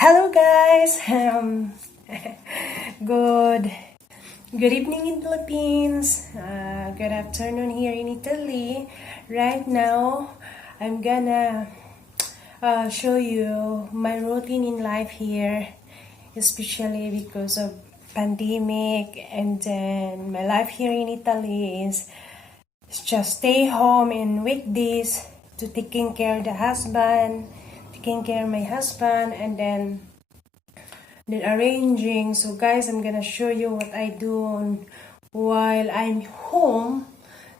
Hello guys. Good good evening in Philippines. Good afternoon here in Italy. Right now, I'm gonna show you my routine in life here, especially because of pandemic, and then my life here in Italy is just stay home in weekdays to taking care of the husband, taking care of my husband, and then arranging. So guys, I'm gonna show you what I do while I'm home.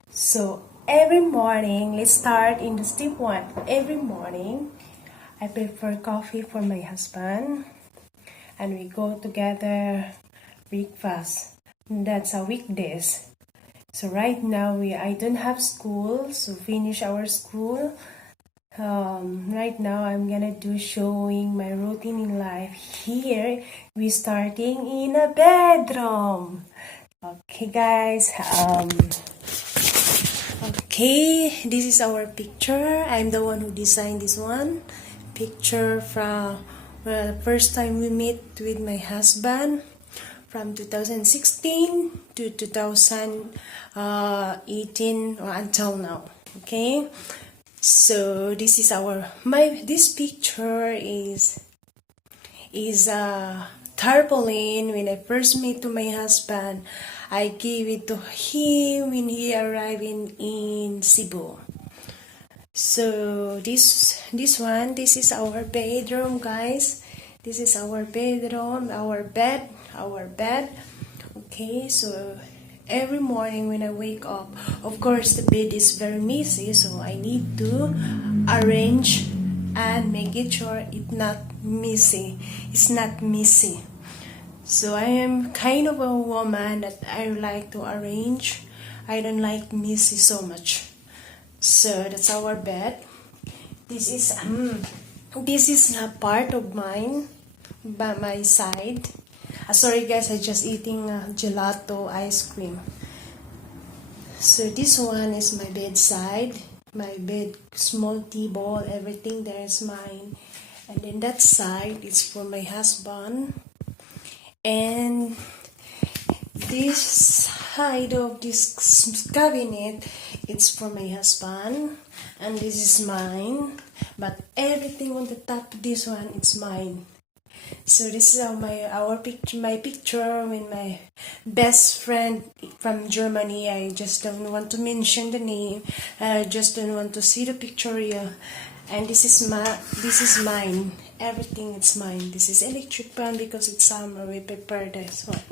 So every morning, let's start in the step one. Every morning I prepare coffee for my husband and we go together breakfast. That's a weekdays. So right now I don't have school, so finish our school. Right now I'm gonna do showing my routine in life. Here we starting in a bedroom. Okay guys, okay, this is our picture. I'm the one who designed this one. Picture from the first time we met with my husband, from 2016 to 2018 or until now. Okay, so this is this picture is a tarpaulin. When I first met to my husband, I gave it to him when he arrived in Cebu. So this is our bedroom, guys. This is our bedroom, our bed. Okay, so every morning when I wake up, of course the bed is very messy, so I need to arrange and make it sure it's not messy. So I am kind of a woman that I like to arrange. I don't like messy so much. So that's our bed. This is a part of mine by my side. Sorry guys, I just eating gelato ice cream. So this one is my bedside. My bed, small table, everything there is mine. And then that side is for my husband. And this side of this cabinet, it's for my husband. And this is mine. But everything on the top of this one, it's mine. So this is my picture with my best friend from Germany. I just don't want to mention the name. I just don't want to see the picture here. And this is mine. Everything is mine. This is electric pan because it's summer. We prepared this one.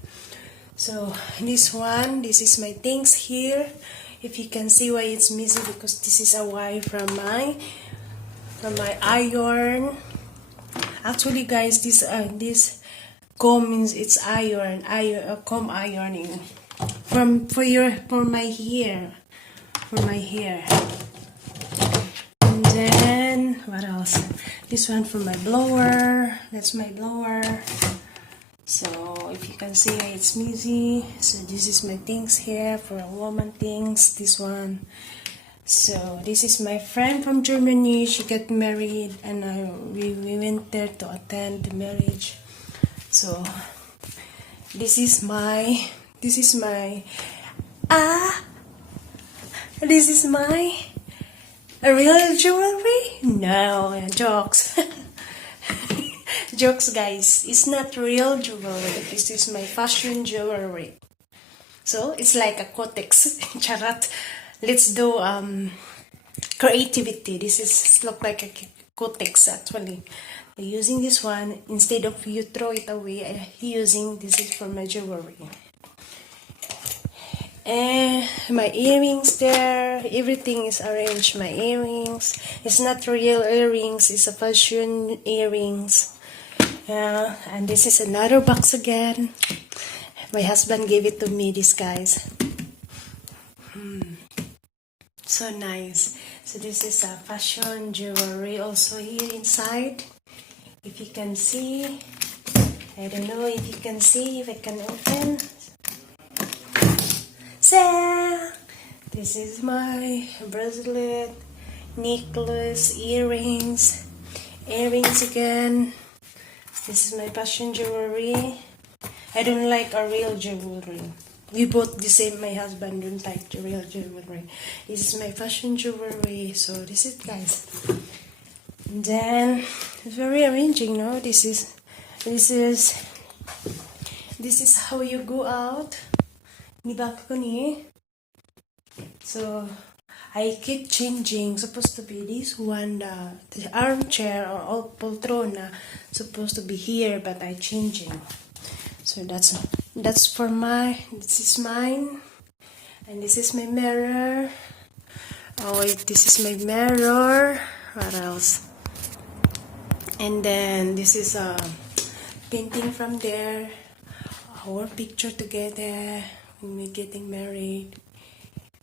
So this is my things here. If you can see why it's messy, because this is a wire from my iron. Actually, guys, this comb means it's comb ironing for my hair, And then what else? This one for my blower. That's my blower. So if you can see, it's messy. So this is my things here for a woman things. This one. So this is my friend from Germany. She got married, and we went there to attend the marriage. So this is my real jewelry. No, jokes. Jokes, guys. It's not real jewelry. This is my fashion jewelry. So it's like a Kotex. Charat. Let's do creativity. This is look like a Kotex actually. I'm using this one instead of you throw it away. I'm using this is for my jewelry. And my earrings there. Everything is arranged. My earrings. It's not real earrings. It's a fashion earrings. And this is another box again. My husband gave it to me. This guys. So nice. So this is a fashion jewelry also here inside. If you can see, I don't know if you can see, if I can open. So this is my bracelet, necklace, earrings again. This is my fashion jewelry. I don't like a real jewelry. We both the same. My husband don't like the real jewelry. This is my fashion jewelry. So this is, guys. And then it's very arranging, no? This is how you go out. Ni back ko ni. So I keep changing. Supposed to be this one, the armchair or poltrona, supposed to be here, but I changing. So that's for this is mine, and this is my mirror. Oh wait, this is my mirror. What else? And then this is a painting from there. Our picture together when we're getting married.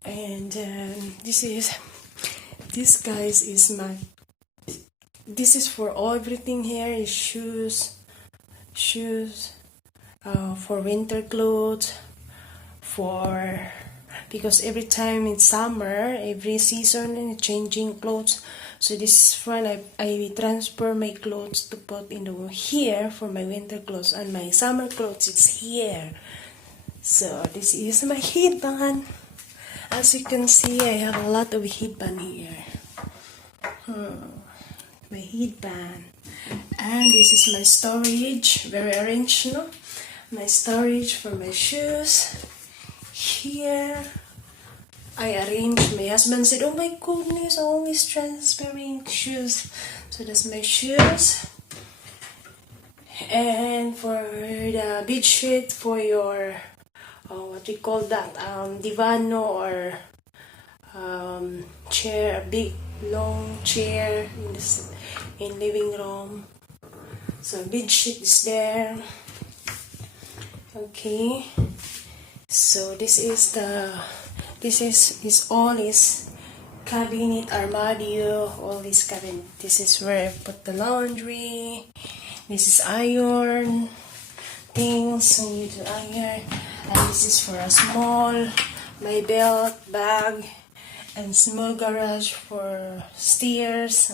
And this guys is this is for everything here. Is shoes, for winter clothes, because every time it's summer, every season and changing clothes. So this is when I transfer my clothes to put in here for my winter clothes, and my summer clothes it's here. So this is my headband. As you can see, I have a lot of headband here. My headband. And this is my storage. Very arranged, no? My storage for my shoes. Here, I arranged. My husband said, "Oh my goodness, always transferring shoes." So that's my shoes. And for the bed sheet, for your what we call that, divano or chair, a big long chair in living room. So bed sheet is there. Okay, so this is all is cabinet, armadio, all this cabinet. This is where I put the laundry. This is iron things we need to iron. And this is for a my belt, bag, and small garage for stairs.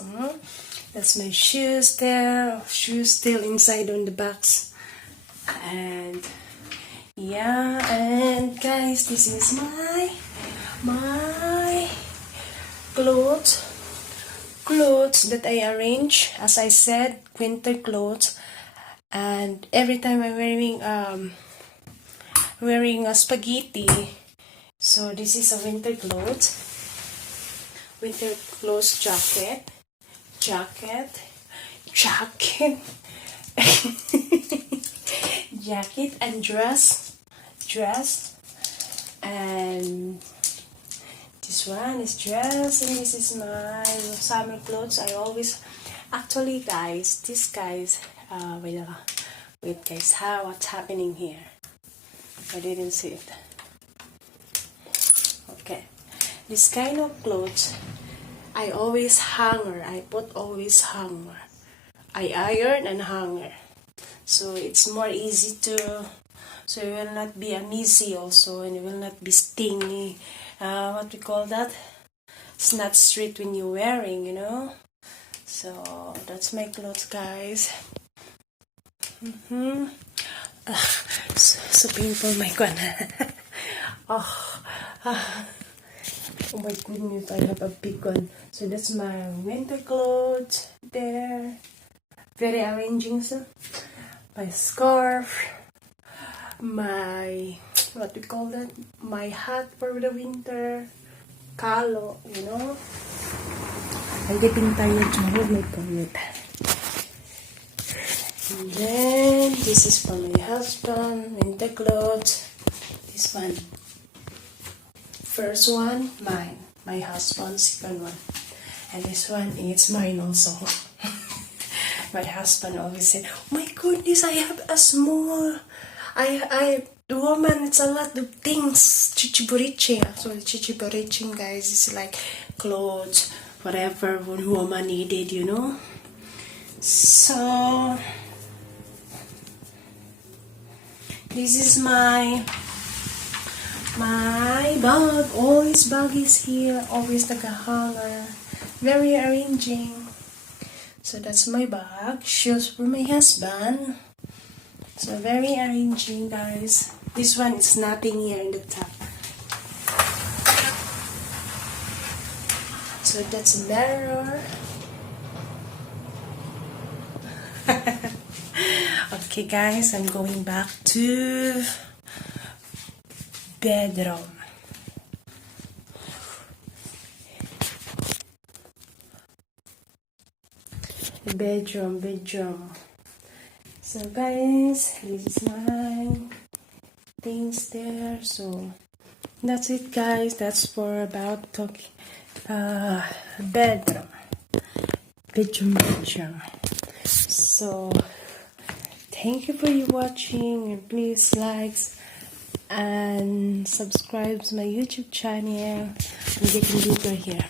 That's my shoes there. Shoes still inside on the box. And yeah, and guys, this is my clothes that I arrange. As I said, winter clothes. And every time I'm wearing a spaghetti, so this is a winter clothes jacket jacket and dress, and this one is dress, and this is my summer clothes. I always, actually guys, wait guys, what's happening here? I didn't see it. Okay, this kind of clothes I always hanger. I put always hanger. I iron and hanger, so it's more easy to. So it will not be uneasy also, and it will not be stingy. What we call that? It's not straight when you're wearing, you know. So that's my clothes, guys. So painful, my God. Oh my goodness, I have a big one. So that's my winter clothes there. Very arranging, so my scarf, my, what we call that, my hat for the winter, calo, you know. I'm getting tired to hold my commute. And then this is for my husband, winter clothes. This one, first one, mine. My husband's second one. And this one is mine also. My husband always said, "Oh my goodness, I have a small, woman, it's a lot of things." Chichiburichi. Actually, chichiburichi, guys, is like clothes, whatever one woman needed, you know. So this is my bag. Always bag is here. Always like a hanger. Very arranging. So that's my bag. Shoes for my husband. So very arranging, guys. This one is nothing here in the top. So that's a mirror. Okay, guys, I'm going back to bedroom. Bedroom. So guys, this is my things there. So that's it, guys. That's for about talking bedroom. So thank you for you watching, and please like and subscribe to my YouTube channel. I'm getting bigger here.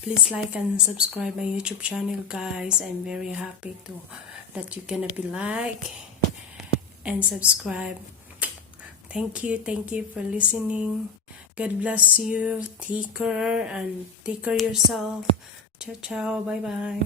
Please like and subscribe my YouTube channel, guys. I'm very happy to that you're gonna be like and subscribe. Thank you for listening. God bless you. Take care and take care yourself. Ciao, bye bye.